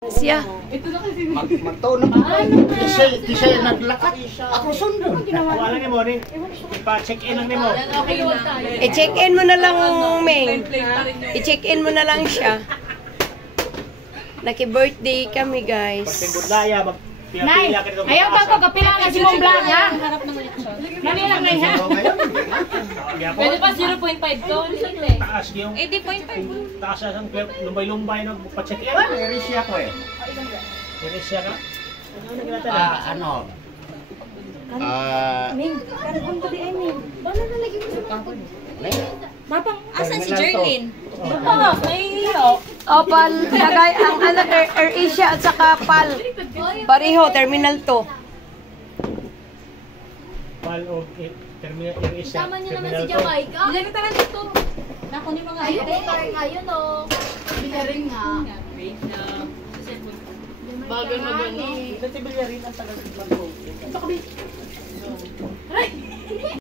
Siya. Magtulog ko. Di siya naglakat. Ako sundon. Wala ni mo rin. Ipa-check-in lang ni mo. I-check-in mo na lang, Meng. I-check-in mo na lang siya. Naki-birthday kami, guys. Pagpinggudlaya, Nay, ayaw ba ko kapila na si mong vlog, ha? Nani lang, Nay, ha? Pwede pa 0.5 to? Taas yung... 80.5. Taas ang lumbay-lumbay na pa-check-in. Irisya ko eh. Irisya ka? Ano? Ming, karagong ko di ay, Ming. Bala na lagi mo sa kapon. Mapang, asan si Jerlyn? Baka, may hiro. Opal, lagay ang ano, Air Asia at saka PAL. Pareho, Terminal 2. PAL o Terminal Asia. Tama niyo naman si Jamaica. Hindi ka tahan dito. Naku ni mga ayun. Ayun o. Bilaring nga. Bagay magano.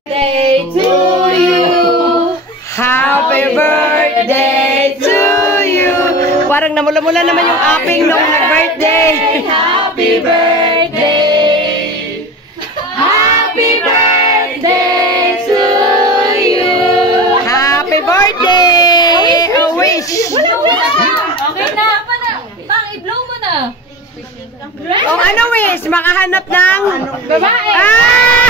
Day to you. Happy birthday to you. Parang namula-mula naman yung aping nung nag-birthday. Happy birthday. Happy birthday to you. Happy birthday. A wish. Okay na. Pang, i-blow mo na. O ano wish? Makahanap ng Babae. Ah!